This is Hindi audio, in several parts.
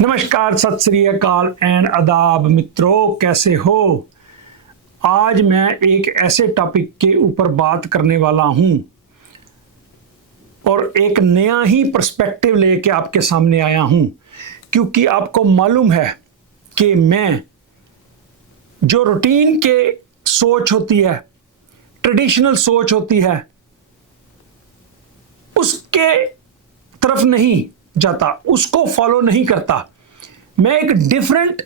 नमस्कार, सत श्री अकाल एंड आदाब मित्रों, कैसे हो। आज मैं एक ऐसे टॉपिक के ऊपर बात करने वाला हूं और एक नया ही पर्सपेक्टिव लेके आपके सामने आया हूं, क्योंकि आपको मालूम है कि मैं जो रूटीन के सोच होती है, ट्रेडिशनल सोच होती है, उसके तरफ नहीं जाता, उसको फॉलो नहीं करता। मैं एक डिफरेंट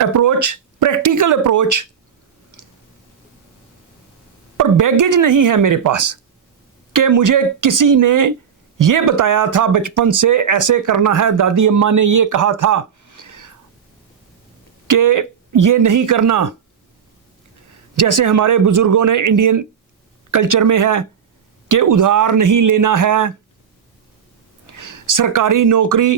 अप्रोच, प्रैक्टिकल अप्रोच, और बैगेज नहीं है मेरे पास कि मुझे किसी ने ये बताया था बचपन से ऐसे करना है, दादी अम्मा ने ये कहा था कि ये नहीं करना। जैसे हमारे बुजुर्गों ने इंडियन कल्चर में है कि उधार नहीं लेना है, सरकारी नौकरी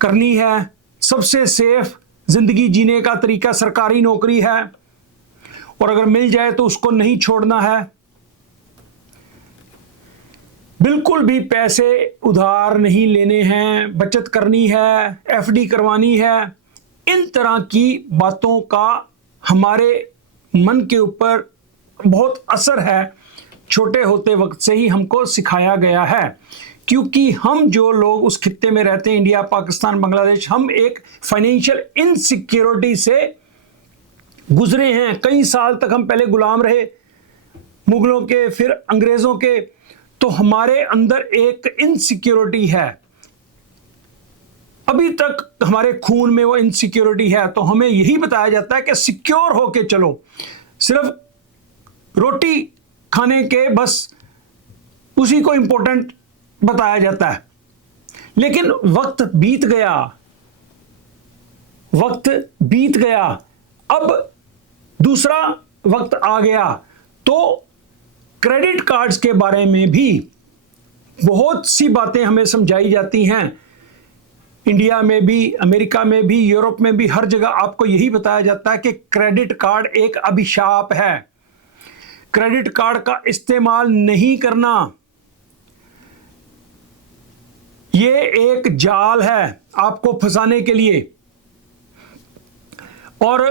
करनी है, सबसे सेफ जिंदगी जीने का तरीका सरकारी नौकरी है, और अगर मिल जाए तो उसको नहीं छोड़ना है, बिल्कुल भी पैसे उधार नहीं लेने हैं, बचत करनी है, एफडी करवानी है। इन तरह की बातों का हमारे मन के ऊपर बहुत असर है। छोटे होते वक्त से ही हमको सिखाया गया है, क्योंकि हम जो लोग उस खित्ते में रहते हैं, इंडिया, पाकिस्तान, बांग्लादेश, हम एक फाइनेंशियल इनसिक्योरिटी से गुजरे हैं। कई साल तक हम पहले गुलाम रहे मुगलों के, फिर अंग्रेजों के, तो हमारे अंदर एक इनसिक्योरिटी है, अभी तक हमारे खून में वो इनसिक्योरिटी है। तो हमें यही बताया जाता है कि सिक्योर होके चलो, सिर्फ रोटी खाने के बस उसी को इंपॉर्टेंट बताया जाता है। लेकिन वक्त बीत गया, वक्त बीत गया, अब दूसरा वक्त आ गया। तो क्रेडिट कार्ड्स के बारे में भी बहुत सी बातें हमें समझाई जाती हैं। इंडिया में भी, अमेरिका में भी, यूरोप में भी, हर जगह आपको यही बताया जाता है कि क्रेडिट कार्ड एक अभिशाप है। क्रेडिट कार्ड का इस्तेमाल नहीं करना, ये एक जाल है आपको फंसाने के लिए। और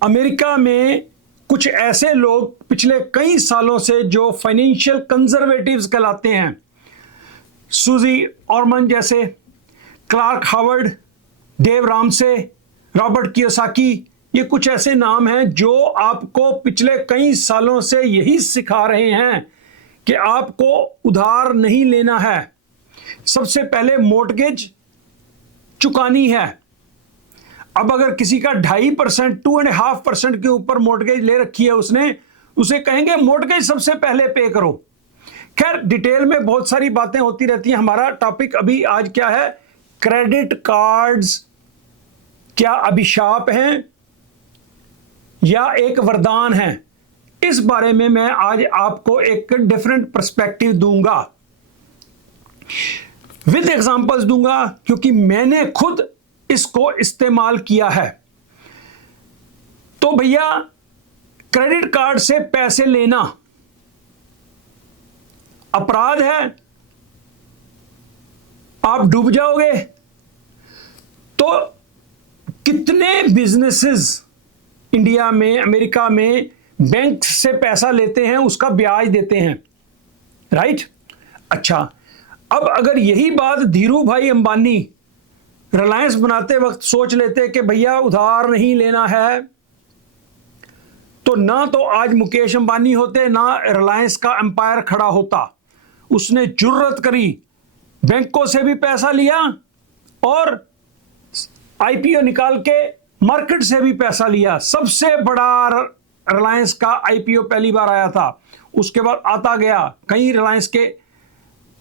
अमेरिका में कुछ ऐसे लोग पिछले कई सालों से जो फाइनेंशियल कंजर्वेटिव्स कहलाते हैं, सूजी ऑर्मन जैसे, Clark Howard, Dave Ramsey, Robert Kiyosaki, ये कुछ ऐसे नाम हैं जो आपको पिछले कई सालों से यही सिखा रहे हैं कि आपको उधार नहीं लेना है, सबसे पहले मोर्टगेज चुकानी है। अब अगर किसी का 2.5%, 2.5% के ऊपर मोर्टगेज ले रखी है उसने, उसे कहेंगे मोर्टगेज सबसे पहले पे करो। खैर, डिटेल में बहुत सारी बातें होती रहती हैं। हमारा टॉपिक अभी आज क्या है? क्रेडिट कार्ड्स क्या अभिशाप हैं या एक वरदान है? इस बारे में मैं आज आपको एक डिफरेंट पर्सपेक्टिव दूंगा, विद एग्जांपल्स दूंगा, क्योंकि मैंने खुद इसको इस्तेमाल किया है। तो भैया, क्रेडिट कार्ड से पैसे लेना अपराध है, आप डूब जाओगे। तो कितने बिजनेसेस इंडिया में, अमेरिका में बैंक से पैसा लेते हैं, उसका ब्याज देते हैं, राइट? अच्छा, अब अगर यही बात धीरू भाई अंबानी रिलायंस बनाते वक्त सोच लेते कि भैया उधार नहीं लेना है, तो ना तो आज मुकेश अंबानी होते, ना रिलायंस का एम्पायर खड़ा होता। उसने जुर्रत करी, बैंकों से भी पैसा लिया और आईपीओ निकाल के मार्केट से भी पैसा लिया। सबसे बड़ा रिलायंस का आईपीओ पहली बार आया था, उसके बाद आता गया, कई रिलायंस के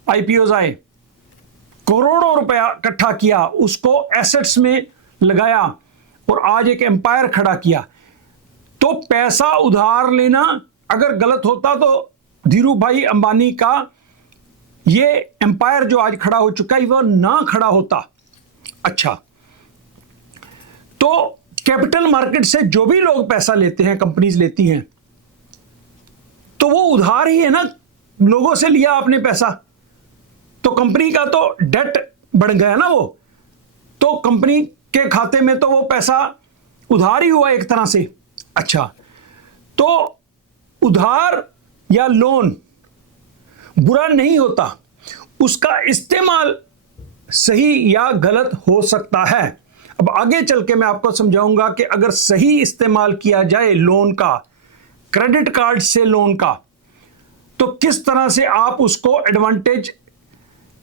आईपीओ आए, करोड़ों रुपया इकट्ठा किया, उसको एसेट्स में लगाया और आज एक एम्पायर खड़ा किया। तो पैसा उधार लेना अगर गलत होता तो धीरू भाई अंबानी का ये एम्पायर जो आज खड़ा हो चुका है, वह ना खड़ा होता। अच्छा, तो कैपिटल मार्केट से जो भी लोग पैसा लेते हैं, कंपनीज लेती हैं, तो वो उधार ही है ना, लोगों से लिया आपने पैसा, तो कंपनी का तो डेट बढ़ गया ना वो। तो कंपनी के खाते में तो वो पैसा उधार ही हुआ एक तरह से। अच्छा, तो उधार या लोन बुरा नहीं होता, उसका इस्तेमाल सही या गलत हो सकता है। अब आगे चल के मैं आपको समझाऊंगा कि अगर सही इस्तेमाल किया जाए लोन का, क्रेडिट कार्ड से लोन का, तो किस तरह से आप उसको एडवांटेज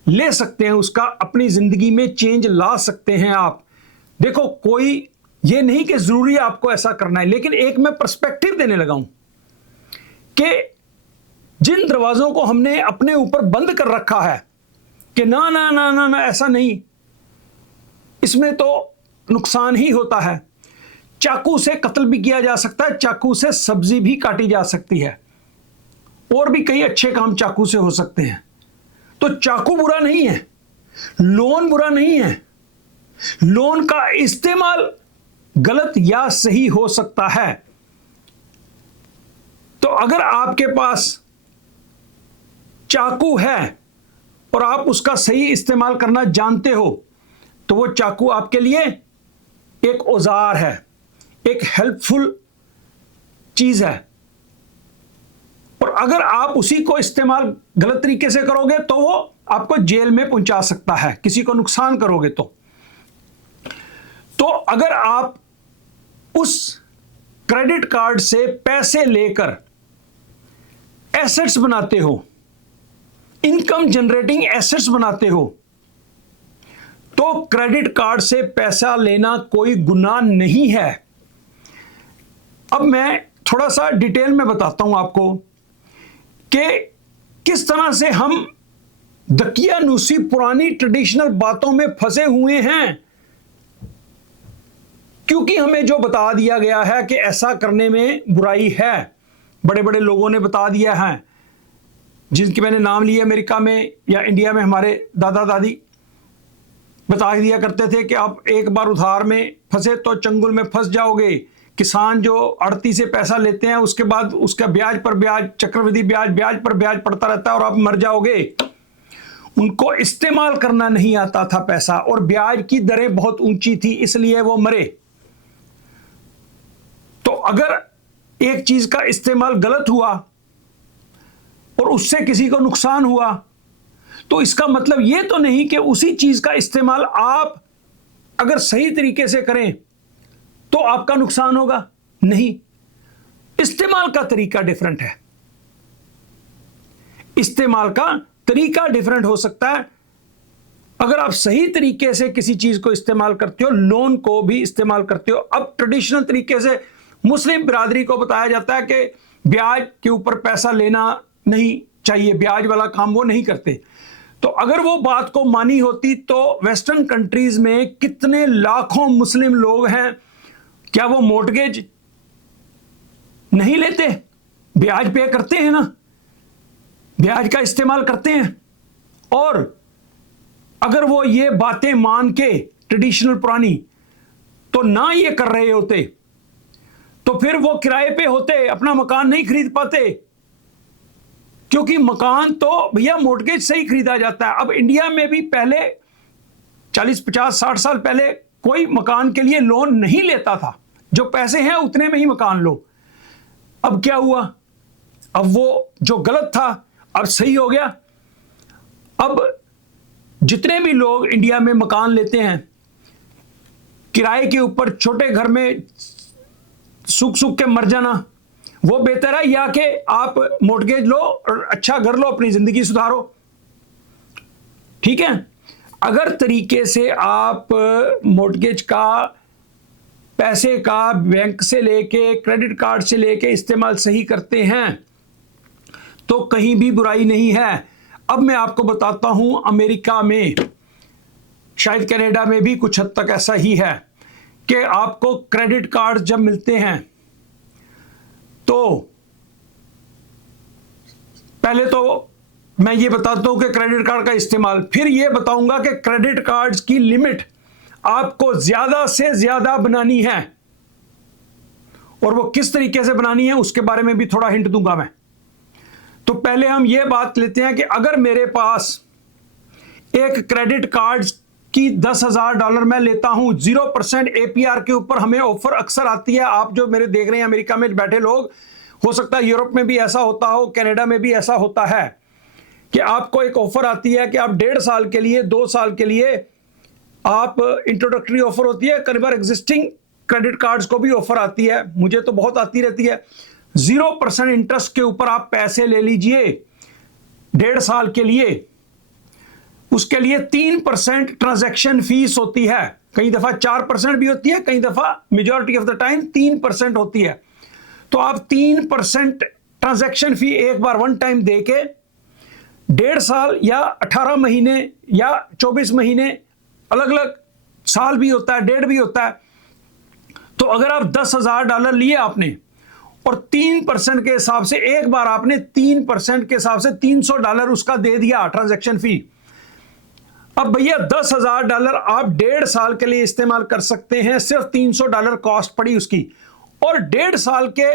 ले सकते हैं, उसका अपनी जिंदगी में चेंज ला सकते हैं आप। देखो, कोई ये नहीं कि जरूरी आपको ऐसा करना है, लेकिन एक मैं पर्सपेक्टिव देने लगा हूं कि जिन दरवाजों को हमने अपने ऊपर बंद कर रखा है कि ना ना ना ना ना ऐसा नहीं, इसमें तो नुकसान ही होता है। चाकू से कत्ल भी किया जा सकता है, चाकू से सब्जी भी काटी जा सकती है, और भी कई अच्छे काम चाकू से हो सकते हैं। तो चाकू बुरा नहीं है, लोन बुरा नहीं है, लोन का इस्तेमाल गलत या सही हो सकता है। तो अगर आपके पास चाकू है और आप उसका सही इस्तेमाल करना जानते हो, तो वो चाकू आपके लिए एक औजार है, एक हेल्पफुल चीज है। और अगर आप उसी को इस्तेमाल गलत तरीके से करोगे तो वो आपको जेल में पहुंचा सकता है, किसी को नुकसान करोगे तो अगर आप उस क्रेडिट कार्ड से पैसे लेकर एसेट्स बनाते हो, इनकम जनरेटिंग एसेट्स बनाते हो, तो क्रेडिट कार्ड से पैसा लेना कोई गुनाह नहीं है। अब मैं थोड़ा सा डिटेल में बताता हूं आपको कि किस तरह से हम दकियानूसी पुरानी ट्रेडिशनल बातों में फंसे हुए हैं, क्योंकि हमें जो बता दिया गया है कि ऐसा करने में बुराई है, बड़े बड़े लोगों ने बता दिया है, जिनके मैंने नाम लिए अमेरिका में या इंडिया में हमारे दादा दादी बता दिया करते थे कि आप एक बार उधार में फंसे तो चंगुल में फंस जाओगे। किसान जो आड़ती से पैसा लेते हैं, उसके बाद उसका ब्याज पर ब्याज, चक्रवृद्धि ब्याज, ब्याज पर ब्याज पड़ता रहता है और आप मर जाओगे। उनको इस्तेमाल करना नहीं आता था पैसा, और ब्याज की दरें बहुत ऊंची थी, इसलिए वो मरे। तो अगर एक चीज का इस्तेमाल गलत हुआ और उससे किसी को नुकसान हुआ, तो इसका मतलब यह तो नहीं कि उसी चीज का इस्तेमाल आप अगर सही तरीके से करें तो आपका नुकसान होगा। नहीं, इस्तेमाल का तरीका डिफरेंट है, इस्तेमाल का तरीका डिफरेंट हो सकता है। अगर आप सही तरीके से किसी चीज को इस्तेमाल करते हो, लोन को भी इस्तेमाल करते हो। अब ट्रेडिशनल तरीके से मुस्लिम बिरादरी को बताया जाता है कि ब्याज के ऊपर पैसा लेना नहीं चाहिए, ब्याज वाला काम वो नहीं करते। तो अगर वो बात को मानी होती तो वेस्टर्न कंट्रीज में कितने लाखों मुस्लिम लोग हैं, क्या वो मॉर्टगेज नहीं लेते? ब्याज पे करते हैं ना, ब्याज का इस्तेमाल करते हैं। और अगर वो ये बातें मान के ट्रेडिशनल पुरानी तो ना ये कर रहे होते, तो फिर वो किराए पे होते, अपना मकान नहीं खरीद पाते, क्योंकि मकान तो भैया मॉर्टगेज से ही खरीदा जाता है। अब इंडिया में भी पहले 40, 50, 60 साल पहले कोई मकान के लिए लोन नहीं लेता था, जो पैसे हैं उतने में ही मकान लो। अब क्या हुआ? अब वो जो गलत था अब सही हो गया। अब जितने भी लोग इंडिया में मकान लेते हैं किराए के ऊपर, छोटे घर में सूख सूख के मर जाना वो बेहतर है, या कि आप मॉर्टगेज लो और अच्छा घर लो, अपनी जिंदगी सुधारो। ठीक है, अगर तरीके से आप मॉर्टगेज का, पैसे का बैंक से लेके, क्रेडिट कार्ड से लेके इस्तेमाल सही करते हैं तो कहीं भी बुराई नहीं है। अब मैं आपको बताता हूं, अमेरिका में, शायद कनाडा में भी कुछ हद तक ऐसा ही है कि आपको क्रेडिट कार्ड जब मिलते हैं तो पहले तो मैं ये बताता हूं कि क्रेडिट कार्ड का इस्तेमाल, फिर ये बताऊंगा कि क्रेडिट कार्ड्स की लिमिट आपको ज्यादा से ज्यादा बनानी है, और वो किस तरीके से बनानी है उसके बारे में भी थोड़ा हिंट दूंगा मैं। तो पहले हम ये बात लेते हैं कि अगर मेरे पास एक क्रेडिट कार्ड कि $10,000 मैं लेता हूं 0% APR के ऊपर हमें ऑफर अक्सर आती है। आप जो मेरे देख रहे हैं अमेरिका में बैठे लोग, हो सकता है यूरोप में भी ऐसा होता हो, कनाडा में भी ऐसा होता है कि आपको एक ऑफर आती है कि आप 1.5 साल के लिए, 2 साल के लिए आप इंट्रोडक्टरी ऑफर होती है। कई बार एग्जिस्टिंग क्रेडिट कार्ड्स को भी ऑफर आती है, मुझे तो बहुत आती रहती है। 0% इंटरेस्ट के ऊपर आप पैसे ले लीजिए 1.5 साल के लिए। उसके लिए 3% ट्रांजैक्शन फीस होती है, कई दफा 4% भी होती है, कई दफा मेजॉरिटी ऑफ द टाइम 3% होती है। तो आप 3% ट्रांजैक्शन फी एक बार वन टाइम देके 1.5 साल या 18 महीने या 24 महीने, अलग अलग साल भी होता है, डेढ़ भी होता है। तो अगर आप $10,000 लिए आपने और 3% के हिसाब से एक बार आपने 3% के हिसाब से $300 उसका दे दिया ट्रांजैक्शन फी। अब भैया $10,000 आप 1.5 साल के लिए इस्तेमाल कर सकते हैं, सिर्फ $300 कॉस्ट पड़ी उसकी। और 1.5 साल के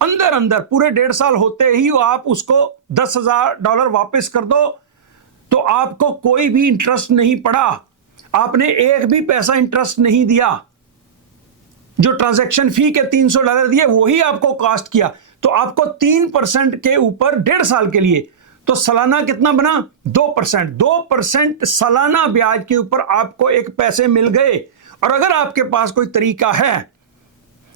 अंदर अंदर, पूरे 1.5 साल होते ही आप उसको $10,000 वापस कर दो, तो आपको कोई भी इंटरेस्ट नहीं पड़ा, आपने एक भी पैसा इंटरेस्ट नहीं दिया। जो ट्रांजैक्शन फी के $300 दिए वही आपको कॉस्ट किया। तो आपको 3% के ऊपर 1.5 साल के लिए, तो सालाना कितना बना? 2%। 2% सालाना ब्याज के ऊपर आपको एक पैसे मिल गए। और अगर आपके पास कोई तरीका है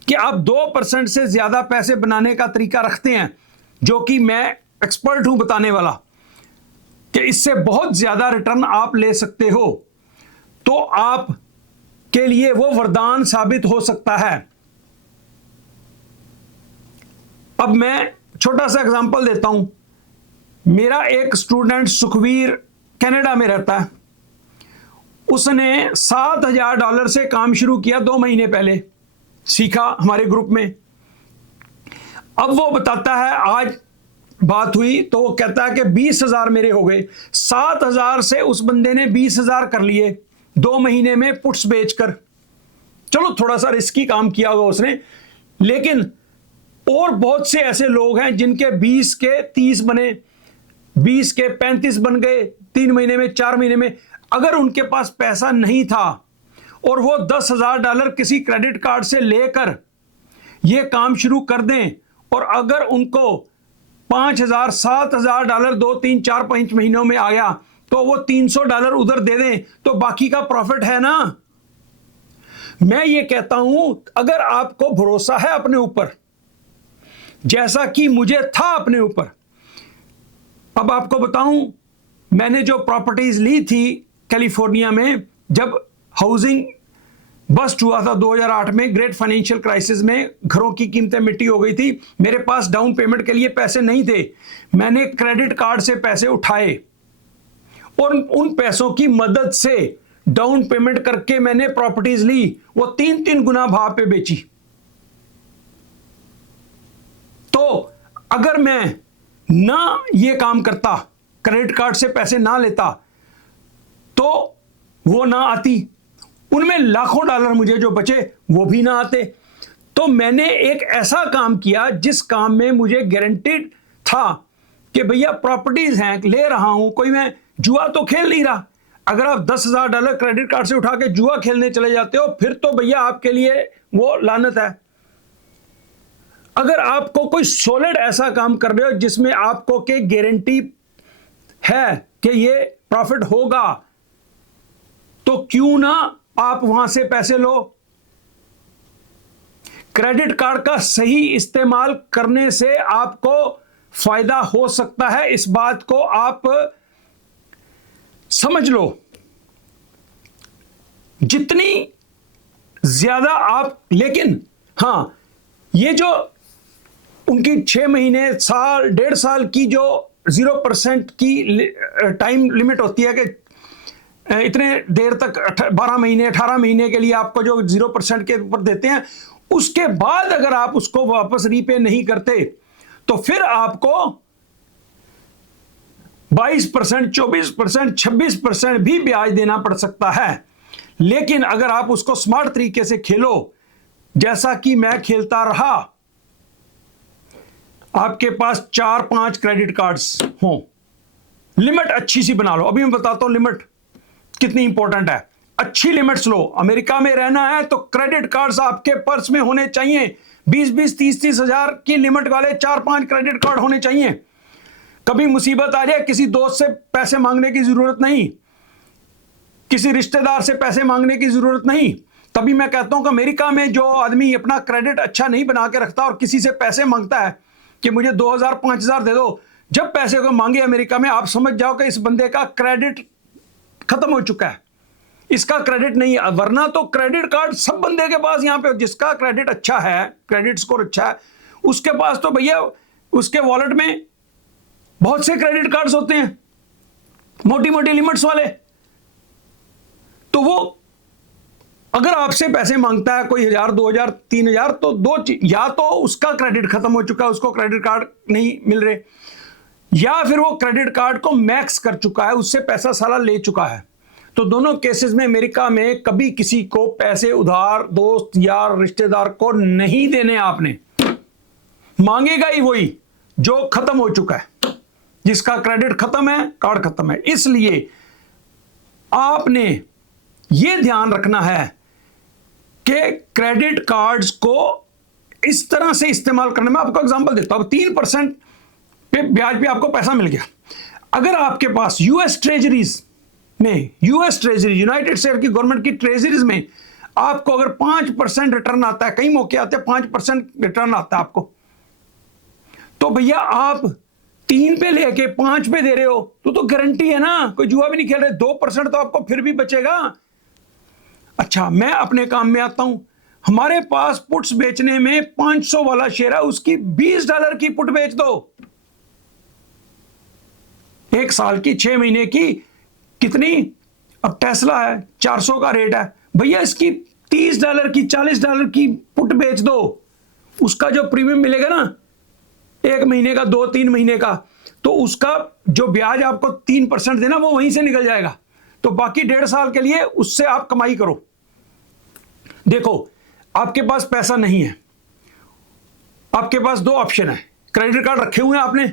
कि आप 2% से ज्यादा पैसे बनाने का तरीका रखते हैं, जो कि मैं एक्सपर्ट हूं बताने वाला, कि इससे बहुत ज्यादा रिटर्न आप ले सकते हो, तो आप के लिए वो वरदान साबित हो सकता है। अब मैं छोटा सा एग्जांपल देता हूं। मेरा एक स्टूडेंट सुखवीर कनाडा में रहता है, उसने $7,000 से काम शुरू किया 2 महीने पहले, सीखा हमारे ग्रुप में। अब वो बताता है, आज बात हुई तो वो कहता है कि 20,000 मेरे हो गए। 7,000 से उस बंदे ने 20,000 कर लिए 2 महीने में पुट्स बेचकर। चलो थोड़ा सा रिस्की काम किया होगा उसने, लेकिन और बहुत से ऐसे लोग हैं जिनके 20 के 30 बने, 20 के 35 बन गए 3 महीने में, 4 महीने में। अगर उनके पास पैसा नहीं था और वो $10,000 किसी क्रेडिट कार्ड से लेकर ये काम शुरू कर दें, और अगर उनको $5,000 $7,000 2 3 4 5 महीनों में आया, तो वो $300 उधर दे दें, तो बाकी का प्रॉफिट है ना। मैं ये कहता हूं, अगर आपको भरोसा है अपने ऊपर, जैसा कि मुझे था अपने ऊपर। अब आपको बताऊं, मैंने जो प्रॉपर्टीज ली थी कैलिफोर्निया में, जब हाउसिंग बस्ट हुआ था 2008 में, ग्रेट फाइनेंशियल क्राइसिस में, घरों की कीमतें मिट्टी हो गई थी, मेरे पास डाउन पेमेंट के लिए पैसे नहीं थे। मैंने क्रेडिट कार्ड से पैसे उठाए और उन पैसों की मदद से डाउन पेमेंट करके मैंने प्रॉपर्टीज ली, वो 3-3 गुना भाव पे बेची। तो अगर मैं ना ये काम करता, क्रेडिट कार्ड से पैसे ना लेता, तो वो ना आती, उनमें लाखों डॉलर मुझे जो बचे वो भी ना आते। तो मैंने एक ऐसा काम किया जिस काम में मुझे गारंटीड था कि भैया प्रॉपर्टीज हैं, ले रहा हूं, कोई मैं जुआ तो खेल नहीं रहा। अगर आप $10,000 क्रेडिट कार्ड से उठा के जुआ खेलने चले जाते हो, फिर तो भैया आपके लिए वो लानत है। अगर आपको कोई सॉलिड ऐसा काम कर रहे हो जिसमें आपको के गारंटी है कि ये प्रॉफिट होगा, तो क्यों ना आप वहां से पैसे लो। क्रेडिट कार्ड का सही इस्तेमाल करने से आपको फायदा हो सकता है, इस बात को आप समझ लो। जितनी ज्यादा आप, लेकिन हां, ये जो उनकी 6 महीने, साल, 1.5 साल की जो 0% की टाइम लिमिट होती है कि इतने देर तक 12 महीने 18 महीने के लिए आपको जो 0% के ऊपर देते हैं, उसके बाद अगर आप उसको वापस रीपे नहीं करते, तो फिर आपको 22%, 24%, 26% भी ब्याज देना पड़ सकता है। लेकिन अगर आप उसको स्मार्ट तरीके से खेलो, जैसा कि मैं खेलता रहा, आपके पास 4-5 क्रेडिट कार्ड्स हों, लिमिट अच्छी सी बना लो। अभी मैं बताता हूं लिमिट कितनी इंपॉर्टेंट है। अच्छी लिमिट्स लो। अमेरिका में रहना है तो क्रेडिट कार्ड्स आपके पर्स में होने चाहिए। 20-20, 30-30 हजार की लिमिट वाले 4-5 क्रेडिट कार्ड होने चाहिए। कभी मुसीबत आ जाए, किसी दोस्त से पैसे मांगने की जरूरत नहीं, किसी रिश्तेदार से पैसे मांगने की जरूरत नहीं। तभी मैं कहता हूं कि अमेरिका में जो आदमी अपना क्रेडिट अच्छा नहीं बना के रखता और किसी से पैसे मांगता है कि मुझे 2000 5000 दे दो, जब पैसे को मांगे अमेरिका में, आप समझ जाओ कि इस बंदे का क्रेडिट खत्म हो चुका है, इसका क्रेडिट नहीं है। वरना तो क्रेडिट कार्ड सब बंदे के पास, यहां पे जिसका क्रेडिट अच्छा है, क्रेडिट स्कोर अच्छा है, उसके पास तो भैया उसके वॉलेट में बहुत से क्रेडिट कार्ड्स होते हैं, मोटी मोटी लिमिट्स वाले। तो वो अगर आपसे पैसे मांगता है कोई 1000 2000 3000, तो दो चीज, या तो उसका क्रेडिट खत्म हो चुका है, उसको क्रेडिट कार्ड नहीं मिल रहे, या फिर वो क्रेडिट कार्ड को मैक्स कर चुका है, उससे पैसा सारा ले चुका है। तो दोनों केसेस में अमेरिका में कभी किसी को पैसे उधार दोस्त यार रिश्तेदार को नहीं देने। आपने मांगेगा ही वही जो खत्म हो चुका है, जिसका क्रेडिट खत्म है, कार्ड खत्म है। इसलिए आपने यह ध्यान रखना है कि क्रेडिट कार्ड्स को इस तरह से इस्तेमाल करने में। आपको एग्जांपल देता हूं, 3% पे ब्याज पे आपको पैसा मिल गया। अगर आपके पास यूएस ट्रेजरीज में, यूएस ट्रेजरी यूनाइटेड स्टेट की गवर्नमेंट की ट्रेजरीज में आपको अगर 5% रिटर्न आता है, कई मौके आते हैं 5% रिटर्न आता है आपको, तो भैया आप 3 पे लेके 5 पे दे रहे हो तो गारंटी है ना, कोई जुआ भी नहीं खेल रहे। 2% तो आपको फिर भी बचेगा। अच्छा, मैं अपने काम में आता हूं। हमारे पास पुट्स बेचने में 500 वाला शेयर है, उसकी $20 की पुट बेच दो, 1 साल की, 6 महीने की, कितनी? अब टेस्ला है 400 का रेट है भैया, इसकी $30 की, $40 की पुट बेच दो, उसका जो प्रीमियम मिलेगा ना 1 महीने का, 2-3 महीने का, तो उसका जो ब्याज आपको 3% देना वो वहीं से निकल जाएगा। तो बाकी 1.5 साल के लिए उससे आप कमाई करो। देखो, आपके पास पैसा नहीं है, आपके पास 2 ऑप्शन है। क्रेडिट कार्ड रखे हुए हैं आपने,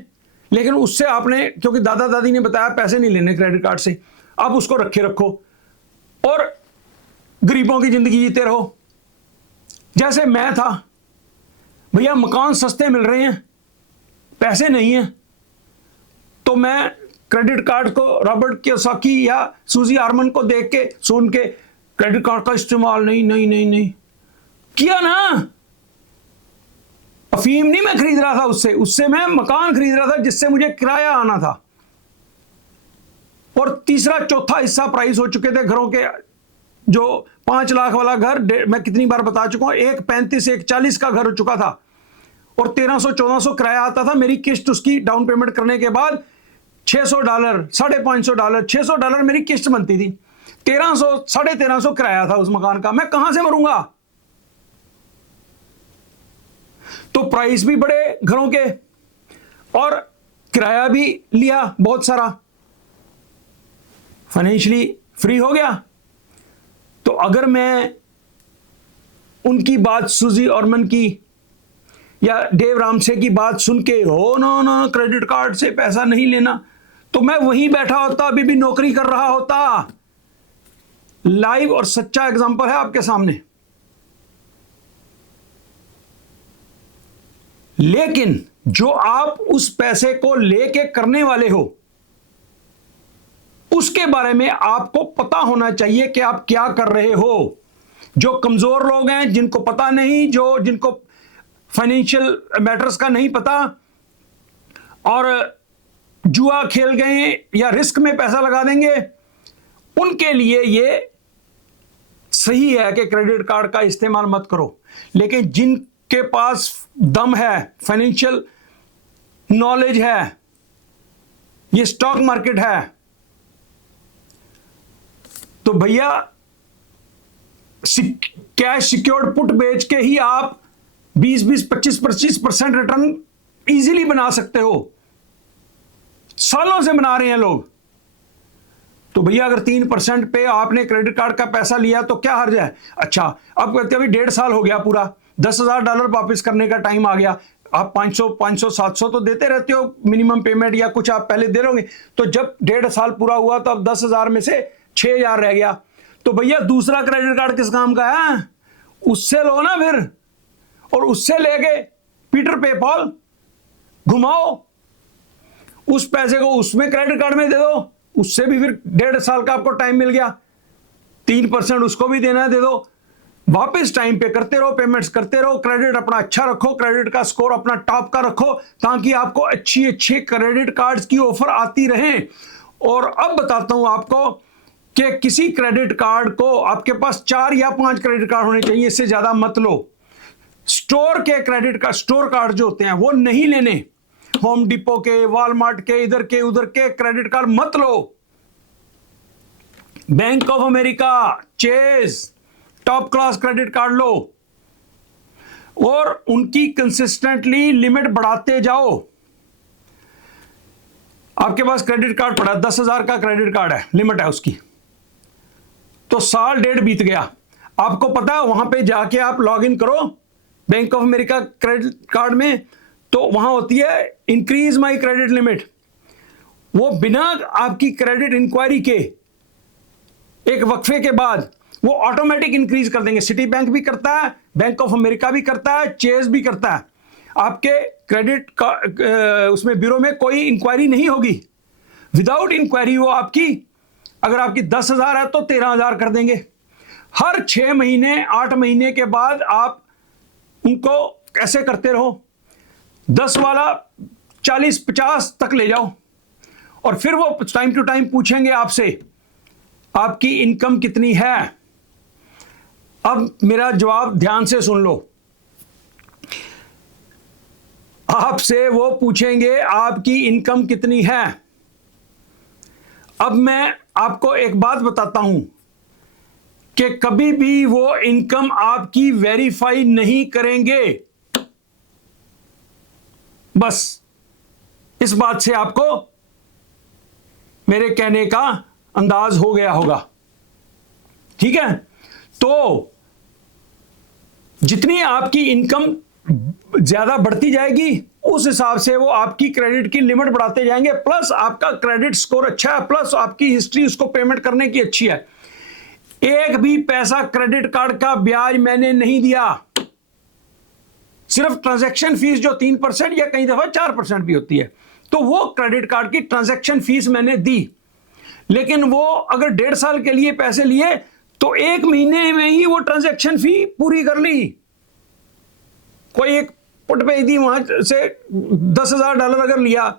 लेकिन उससे आपने, क्योंकि दादा दादी ने बताया पैसे नहीं लेने क्रेडिट कार्ड से, आप उसको रखो और गरीबों की जिंदगी जीते रहो। जैसे मैं था भैया, मकान सस्ते मिल रहे हैं, पैसे नहीं है, तो मैं क्रेडिट कार्ड को रॉबर्ट कियोसाकी या सूजी आर्मन को देख के सुन के क्रेडिट कार्ड का इस्तेमाल नहीं किया ना। अफीम नहीं मैं खरीद रहा था, उससे मैं मकान खरीद रहा था जिससे मुझे किराया आना था। और तीसरा चौथा हिस्सा प्राइस हो चुके थे घरों के। जो 5 लाख वाला घर, मैं कितनी बार बता चुका हूं, 1.35 1.40 का घर हो चुका था और $1300-1400 किराया आता था। मेरी किस्त उसकी डाउन पेमेंट करने के बाद $600, $550, $600 मेरी किस्त बनती थी। 1300 1350 किराया था उस मकान का। मैं कहां से मरूंगा? तो प्राइस भी बढ़े घरों के और किराया भी लिया बहुत सारा, फाइनेंशियली फ्री हो गया। तो अगर मैं उनकी बात, सूजी ऑर्मन की या डेव रामसे की बात सुन के, हो नो क्रेडिट कार्ड से पैसा नहीं लेना, तो मैं वहीं बैठा होता, अभी भी नौकरी कर रहा होता। लाइव और सच्चा एग्जांपल है आपके सामने। लेकिन जो आप उस पैसे को लेके करने वाले हो, उसके बारे में आपको पता होना चाहिए कि आप क्या कर रहे हो। जो कमजोर लोग हैं, जिनको पता नहीं, जिनको फाइनेंशियल मैटर्स का नहीं पता और जुआ खेल गए या रिस्क में पैसा लगा देंगे, उनके लिए यह सही है कि क्रेडिट कार्ड का इस्तेमाल मत करो। लेकिन जिनके पास दम है, फाइनेंशियल नॉलेज है, ये स्टॉक मार्केट है, तो भैया कैश सिक्योर्ड पुट बेच के ही आप 20-20, 25% रिटर्न इजीली बना सकते हो। सालों से बना रहे हैं लोग। तो भैया अगर 3% पे आपने क्रेडिट कार्ड का पैसा लिया तो क्या हर्ज है? अच्छा, अब कहते अभी 1.5 साल हो गया पूरा, $10,000 वापस करने का टाइम आ गया। आप 500, 700 तो देते रहते हो मिनिमम पेमेंट, या कुछ आप पहले दे रहोगे। तो जब 1.5 साल पूरा हुआ तो अब 10,000 में से 6,000 रह गया। तो भैया दूसरा क्रेडिट कार्ड किस काम का है? उससे लो ना फिर, और उससे लेके पीटर पे पॉल घुमाओ, उस पैसे को उसमें क्रेडिट कार्ड में दे दो, उससे भी फिर 1.5 साल का आपको टाइम मिल गया, 3% उसको भी देना है, दे दो, वापस टाइम पे करते रहो, पेमेंट्स करते रहो, क्रेडिट अपना अच्छा रखो, क्रेडिट का स्कोर अपना टॉप का रखो, ताकि आपको अच्छी अच्छी क्रेडिट कार्ड्स की ऑफर आती रहे। और अब बताता हूं आपको कि किसी क्रेडिट कार्ड को आपके पास 4 या 5 क्रेडिट कार्ड होने चाहिए, इससे ज्यादा मत लो। स्टोर के क्रेडिट कार्ड, स्टोर कार्ड जो होते हैं वो नहीं लेने, होम डिपो के, वॉलमार्ट के, इधर के उधर के क्रेडिट कार्ड मत लो। Bank of America, Chase, top class credit card लो और उनकी कंसिस्टेंटली लिमिट बढ़ाते जाओ। आपके पास क्रेडिट कार्ड पड़ा, 10,000 का क्रेडिट कार्ड है, लिमिट है उसकी, तो साल 1.5 बीत गया, आपको पता है वहां पे जाके आप लॉग इन करो bank of America credit card में, तो वहां होती है इंक्रीज माई क्रेडिट लिमिट, वो बिना आपकी क्रेडिट इंक्वायरी के एक वक्फे के बाद वो ऑटोमेटिक इंक्रीज कर देंगे। सिटी बैंक भी करता है, बैंक ऑफ अमेरिका भी करता है, चेज भी करता है। आपके क्रेडिट का उसमें ब्यूरो में कोई इंक्वायरी नहीं होगी, विदाउट इंक्वायरी वो आपकी, अगर आपकी 10,000 है तो 13,000 कर देंगे। हर 6 महीने 8 महीने के बाद आप उनको ऐसे करते रहो, 10 वाला 40-50 तक ले जाओ, और फिर वो टाइम टू टाइम पूछेंगे आपसे आपकी इनकम कितनी है। अब मेरा जवाब ध्यान से सुन लो, आपसे वो पूछेंगे आपकी इनकम कितनी है। अब मैं आपको एक बात बताता हूं कि कभी भी वो इनकम आपकी वेरीफाई नहीं करेंगे। बस इस बात से आपको मेरे कहने का अंदाज हो गया होगा, ठीक है? तो जितनी आपकी इनकम ज्यादा बढ़ती जाएगी उस हिसाब से वो आपकी क्रेडिट की लिमिट बढ़ाते जाएंगे, प्लस आपका क्रेडिट स्कोर अच्छा है, प्लस आपकी हिस्ट्री उसको पेमेंट करने की अच्छी है। एक भी पैसा क्रेडिट कार्ड का ब्याज मैंने नहीं दिया, सिर्फ ट्रांजैक्शन फीस जो 3% या कई दफा 4% भी होती है, तो वो क्रेडिट कार्ड की ट्रांजैक्शन फीस मैंने दी। लेकिन वो अगर 1.5 साल के लिए पैसे लिए तो 1 महीने में ही वो ट्रांजैक्शन फी पूरी कर ली। कोई एक पुट बेच दी, वहां से $10,000 अगर लिया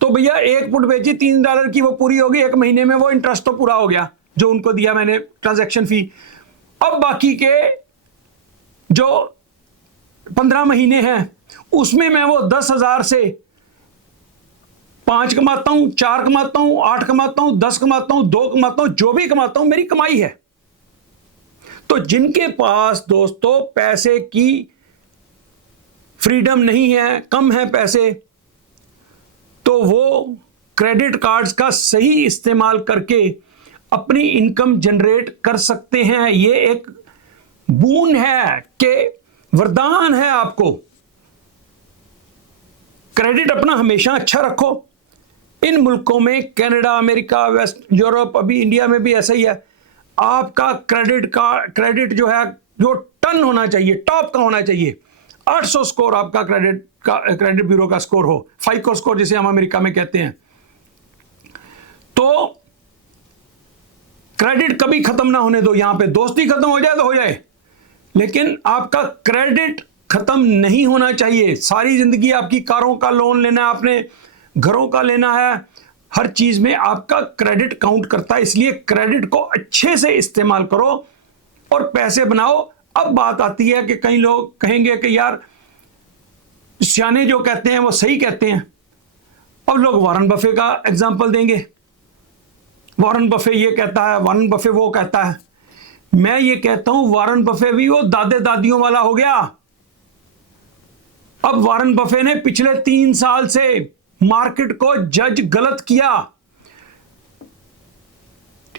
तो भैया एक पुट बेची $3 की, वो पूरी होगी 1 महीने में, वो इंटरेस्ट तो पूरा हो गया जो उनको दिया मैंने ट्रांजैक्शन फी। अब बाकी के जो 15 महीने हैं उसमें मैं वो 10,000 से 5 कमाता हूं, 4 कमाता हूं, 8 कमाता हूं, 10 कमाता हूं, 2 कमाता हूं, जो भी कमाता हूं मेरी कमाई है। तो जिनके पास दोस्तों पैसे की फ्रीडम नहीं है, कम है पैसे, तो वो क्रेडिट कार्ड्स का सही इस्तेमाल करके अपनी इनकम जनरेट कर सकते हैं। ये एक बून है कि वरदान है आपको। क्रेडिट अपना हमेशा अच्छा रखो। इन मुल्कों में कनाडा, अमेरिका, वेस्ट यूरोप, अभी इंडिया में भी ऐसा ही है, आपका क्रेडिट जो है जो टन होना चाहिए, टॉप का होना चाहिए। 800 स्कोर आपका क्रेडिट ब्यूरो का स्कोर हो, फाइको स्कोर जिसे हम अमेरिका में कहते हैं। तो क्रेडिट कभी खत्म ना होने दो। यहां पे दोस्ती खत्म हो जाए तो हो जाए, लेकिन आपका क्रेडिट खत्म नहीं होना चाहिए। सारी जिंदगी आपकी कारों का लोन लेना है, आपने घरों का लेना है, हर चीज में आपका क्रेडिट काउंट करता है। इसलिए क्रेडिट को अच्छे से इस्तेमाल करो और पैसे बनाओ। अब बात आती है कि कई लोग कहेंगे कि यार सियाने जो कहते हैं वो सही कहते हैं। अब लोग वॉरेन बफे का एग्जाम्पल देंगे, वॉरेन बफे ये कहता है, वॉरेन बफे वो कहता है। मैं ये कहता हूं वॉरेन बफे भी वो दादे दादियों वाला हो गया। अब वॉरेन बफे ने पिछले 3 साल से मार्केट को जज गलत किया।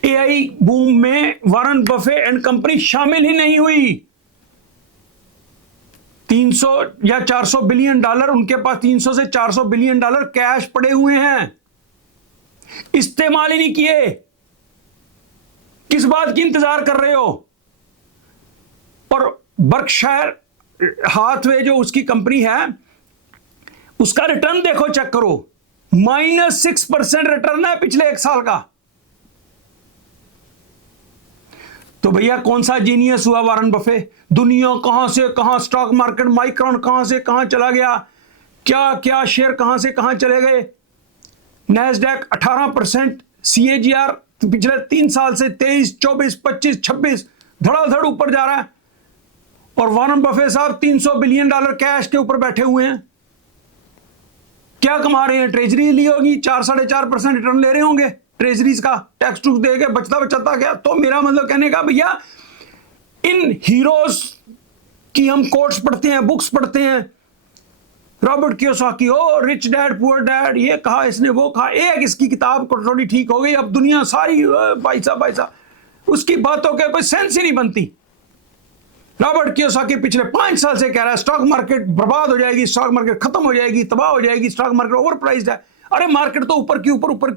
एआई बूम में वॉरेन बफे एंड कंपनी शामिल ही नहीं हुई। 300 या 400 बिलियन डॉलर, उनके पास 300 से 400 बिलियन डॉलर कैश पड़े हुए हैं, इस्तेमाल ही नहीं किए। किस बात की इंतजार कर रहे हो? और बर्कशायर हाथवे जो उसकी कंपनी है, उसका रिटर्न देखो, चेक करो, -6% रिटर्न है पिछले 1 साल का। तो भैया कौन सा जीनियस हुआ वॉरेन बफे? दुनिया कहां से कहां, स्टॉक मार्केट माइक्रॉन कहां से कहां चला गया, क्या क्या शेयर कहां से कहां चले गए। नैस्डैक 18% CAGR पिछले 3 साल से 23, 24, 25, 26 धड़ाधड़ ऊपर जा रहा है। और वॉरेन बफे साहब $300 बिलियन कैश के ऊपर बैठे हुए हैं। क्या कमा रहे हैं? ट्रेजरी ली होगी, 4-4.5% रिटर्न ले रहे होंगे ट्रेजरीज का, टैक्स टूक्स दे के बचता बचता क्या। तो मेरा मतलब कहने का भैया, इन हीरोज की हम कोट्स पढ़ते हैं, बुक्स पढ़ते हैं, रॉबर्ट कियोसाकी, ओ रिच डैड पुअर डैड, ये कहा इसने, वो कहा, एक इसकी किताब को थोड़ी ठीक हो गई, अब दुनिया सारी पैसा, उसकी बातों के कोई सेंस ही नहीं बनती। रॉबर्ट कियोसाकी पिछले 5 साल से कह रहा है स्टॉक मार्केट बर्बाद हो जाएगी, स्टॉक मार्केट खत्म हो जाएगी, तबाह हो जाएगी, स्टॉक मार्केट ओवर प्राइस्ड है। अरे मार्केट तो ऊपर की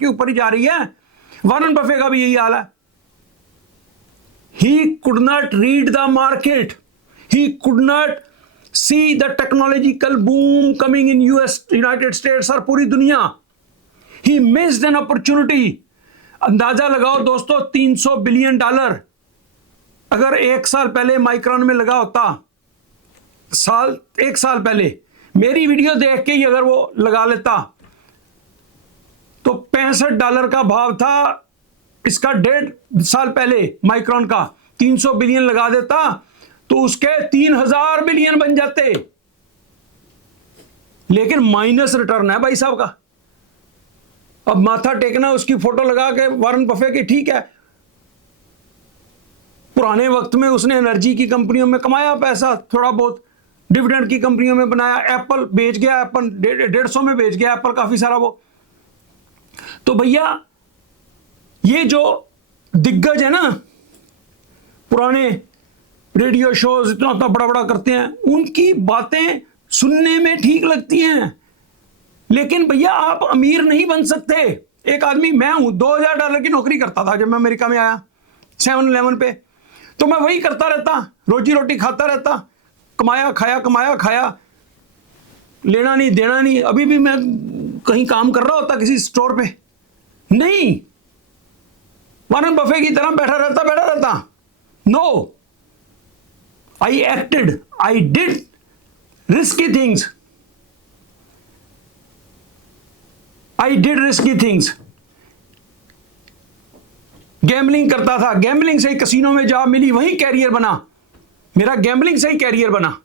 ऊपर ही जा रही है। वॉरेन बफे का भी यही हाल है। He could not read the market. He could not see the technological boom coming in United States और पूरी दुनिया। He missed an opportunity. अंदाजा लगाओ दोस्तों, $300 बिलियन अगर 1 साल पहले माइक्रॉन में लगा होता, 1 साल पहले मेरी वीडियो देख के ही अगर वो लगा लेता, तो $65 का भाव था इसका 1.5 साल पहले माइक्रॉन का। 300 बिलियन लगा देता तो उसके 3000 बिलियन बन जाते। लेकिन माइनस रिटर्न है भाई साहब का। अब माथा टेकना, उसकी फोटो लगा के वॉरेन बफे की, ठीक है, पुराने वक्त में उसने एनर्जी की कंपनियों में कमाया पैसा, थोड़ा बहुत डिविडेंड की कंपनियों में बनाया, एप्पल बेच गया, एप्पल 150 में बेच गया एप्पल काफी सारा वो। तो भैया ये जो दिग्गज है ना, पुराने रेडियो शोज इतना इतना बड़ा बड़ा करते हैं, उनकी बातें सुनने में ठीक लगती हैं, लेकिन भैया आप अमीर नहीं बन सकते। एक आदमी, मैं हूं, $2000 की नौकरी करता था जब मैं अमेरिका में आया 7-11 पे, तो मैं वही करता रहता, रोजी रोटी खाता रहता, कमाया खाया, कमाया खाया, लेना नहीं देना नहीं। अभी भी मैं कहीं काम कर रहा होता किसी स्टोर पे नहीं, वॉरेन बफे की तरह बैठा रहता। No, I acted, I did risky things, gambling करता था, गैम्बलिंग से ही कसीनो में जॉब मिली, वही कैरियर बना मेरा, गैम्बलिंग से ही कैरियर बना,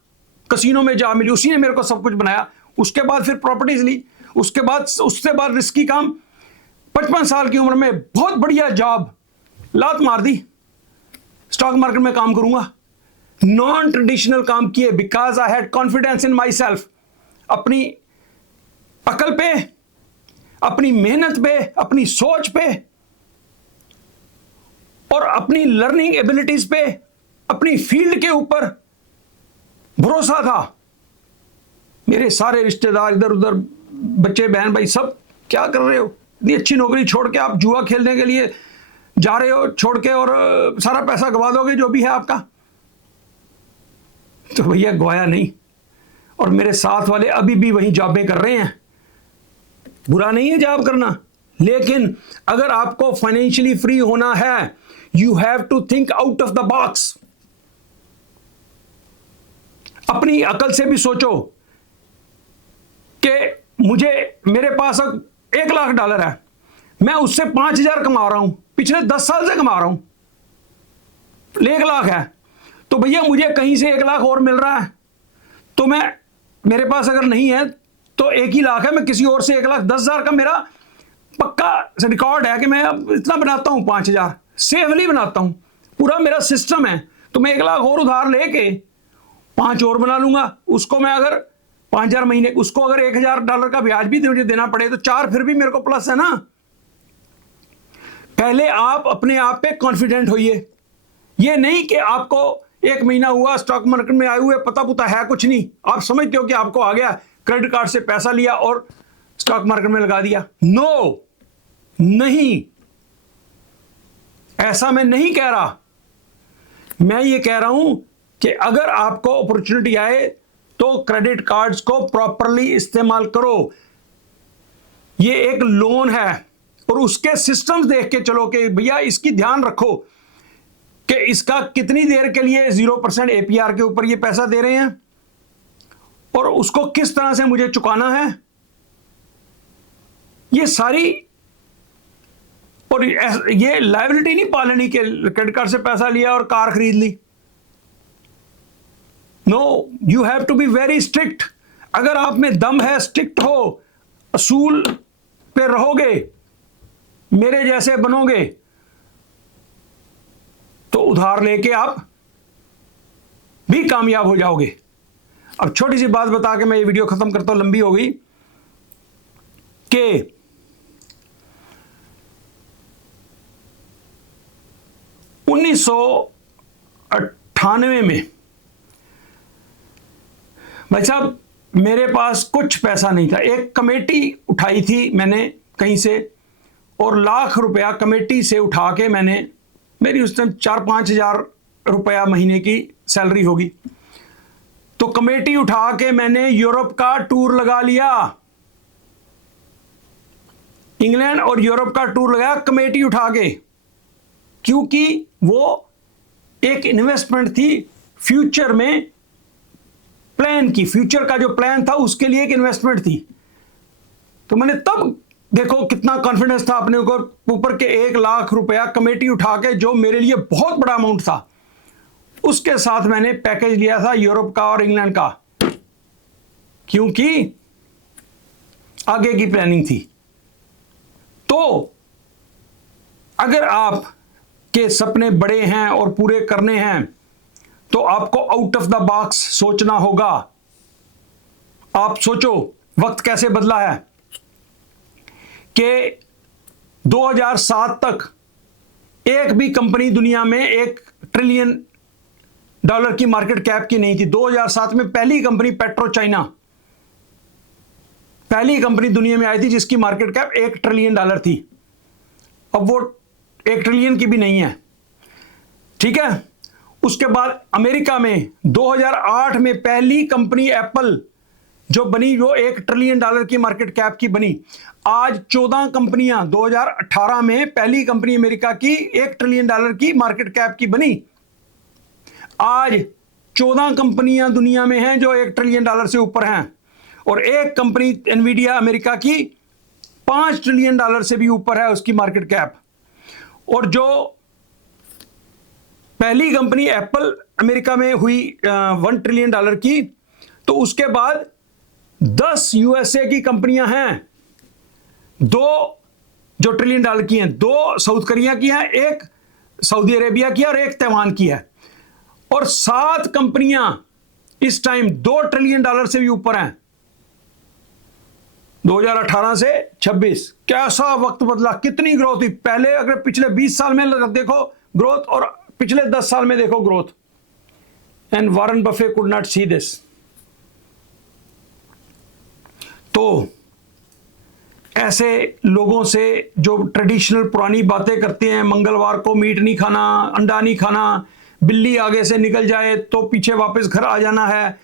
कसीनो में जॉब मिली, उसी ने मेरे को सब कुछ बनाया। उसके बाद फिर प्रॉपर्टीज ली, उसके बाद रिस्की काम, 55 साल की उम्र में बहुत बढ़िया जॉब, लात मार दी, स्टॉक मार्केट में काम करूंगा। नॉन ट्रेडिशनल काम किए, because I had confidence in my self, अपनी अकल पे, अपनी मेहनत पे, अपनी सोच पे और अपनी लर्निंग एबिलिटीज पे, अपनी फील्ड के ऊपर भरोसा था। मेरे सारे रिश्तेदार इधर उधर, बच्चे बहन भाई, सब क्या कर रहे हो, इतनी अच्छी नौकरी छोड़ के आप जुआ खेलने के लिए जा रहे हो, छोड़ के, और सारा पैसा गवा दोगे जो भी है आपका। तो भैया गवाया नहीं, और मेरे साथ वाले अभी भी वही जॉबें कर रहे हैं। बुरा नहीं है जॉब करना, लेकिन अगर आपको फाइनेंशियली फ्री होना है, you have to think out of the box. अपनी अकल से भी सोचो कि मेरे पास $1,00,000 है, मैं उससे 5,000 कमा रहा हूं, पिछले 10 साल से कमा रहा हूं, 1,00,000 है, तो भैया मुझे कहीं से 1,00,000 और मिल रहा है, तो मेरे पास अगर नहीं है तो 1,00,000 है, मैं किसी और से 1,10,000 का मेरा पक्का रिकॉर्ड है कि मैं अब इतना बनाता हूं, 5,000 सेफली बनाता हूं, पूरा मेरा सिस्टम है। तो मैं 1,00,000 और उधार लेके 5 और बना लूंगा, उसको मैं अगर 5,000 महीने, उसको अगर $1,000 का ब्याज भी मुझे देना पड़े तो 4 फिर भी मेरे को प्लस है ना। पहले आप अपने आप पे कॉन्फिडेंट होइए, ये नहीं कि आपको 1 महीना हुआ स्टॉक मार्केट में आए हुए, पता पुता है कुछ नहीं, आप समझते हो कि आपको आ गया, क्रेडिट कार्ड से पैसा लिया और स्टॉक मार्केट में लगा दिया। नो, नहीं, ऐसा मैं नहीं कह रहा। मैं ये कह रहा हूं कि अगर आपको अपॉर्चुनिटी आए तो क्रेडिट कार्ड्स को प्रॉपरली इस्तेमाल करो। ये एक लोन है और उसके सिस्टम्स देख के चलो कि भैया इसकी ध्यान रखो कि इसका कितनी देर के लिए 0% APR के ऊपर ये पैसा दे रहे हैं और उसको किस तरह से मुझे चुकाना है। ये सारी, और ये लायबिलिटी नहीं पालनी के क्रेडिट कार्ड से पैसा लिया और कार खरीद ली। No, you have to be very strict. अगर आप में दम है, स्ट्रिक्ट हो, असूल पे रहोगे, मेरे जैसे बनोगे, तो उधार लेके आप भी कामयाब हो जाओगे। अब छोटी सी बात बता के मैं ये वीडियो खत्म करता हूं, लंबी हो गई, कि 1998 में भाई साहब मेरे पास कुछ पैसा नहीं था। एक कमेटी उठाई थी मैंने कहीं से, और लाख रुपया कमेटी से उठा के मैंने, मेरी उस टाइम 4-5 हज़ार रुपया महीने की सैलरी होगी, तो कमेटी उठा के मैंने यूरोप का टूर लगा लिया। इंग्लैंड और यूरोप का टूर लगाया कमेटी उठा के, क्योंकि वो एक इन्वेस्टमेंट थी फ्यूचर में, प्लान की, फ्यूचर का जो प्लान था उसके लिए एक इन्वेस्टमेंट थी। तो मैंने तब, देखो कितना कॉन्फिडेंस था अपने ऊपर के 1 लाख रुपया कमेटी उठा के, जो मेरे लिए बहुत बड़ा अमाउंट था, उसके साथ मैंने पैकेज लिया था यूरोप का और इंग्लैंड का, क्योंकि आगे की प्लानिंग थी। तो अगर आप के सपने बड़े हैं और पूरे करने हैं तो आपको आउट ऑफ द बॉक्स सोचना होगा। आप सोचो वक्त कैसे बदला है कि 2007 तक एक भी कंपनी दुनिया में $1 ट्रिलियन की मार्केट कैप की नहीं थी। 2007 में पहली कंपनी पेट्रो चाइना, पहली कंपनी दुनिया में आई थी जिसकी मार्केट कैप $1 ट्रिलियन थी। अब वो 1 ट्रिलियन की भी नहीं है, ठीक है। उसके बाद अमेरिका में 2008 में पहली कंपनी एप्पल जो बनी, वो $1 ट्रिलियन की मार्केट कैप की बनी। आज 14 कंपनियां, 2018 में पहली कंपनी अमेरिका की $1 ट्रिलियन की मार्केट कैप की बनी। आज 14 कंपनियां दुनिया में हैं जो $1 ट्रिलियन से ऊपर हैं, और एक कंपनी एनवीडिया अमेरिका की $5 ट्रिलियन से भी ऊपर है उसकी मार्केट कैप। और जो पहली कंपनी एप्पल अमेरिका में हुई $1 ट्रिलियन की, तो उसके बाद 10 यूएसए की कंपनियां हैं, 2 जो $1 ट्रिलियन की हैं, 2 साउथ कोरिया की हैं, 1 सऊदी अरेबिया की है और 1 ताइवान की है, और 7 कंपनियां इस टाइम $2 ट्रिलियन से भी ऊपर हैं। 2018 से 26 कैसा वक्त बदला, कितनी ग्रोथ हुई। पहले अगर पिछले 20 साल में देखो ग्रोथ, और पिछले 10 साल में देखो growth. And Warren Buffett could not see this. तो ऐसे लोगों से जो ट्रेडिशनल पुरानी बातें करते हैं, मंगलवार को मीट नहीं खाना, अंडा नहीं खाना, बिल्ली आगे से निकल जाए तो पीछे वापस घर आ जाना है,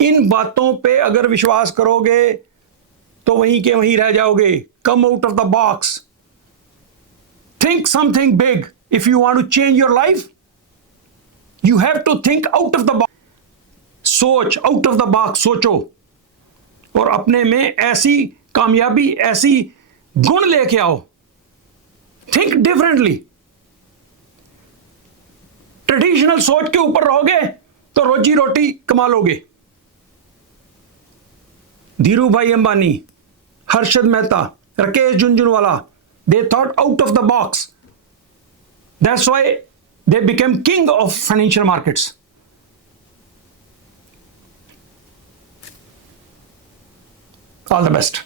इन बातों पे अगर विश्वास करोगे तो वहीं के वहीं रह जाओगे। Come out of the box, think something big. If you want to change your life, you have to think out of the box. सोच, आउट ऑफ द बॉक्स सोचो, और अपने में ऐसी कामयाबी, ऐसी गुण लेके आओ। Think differently. ट्रेडिशनल सोच के ऊपर रहोगे तो रोजी रोटी कमा लोगे। धीरू भाई Ambani, Harshad Mehta, Rakesh Jhunjhunwala, they thought out of the box. That's why they became king of financial markets. All the best.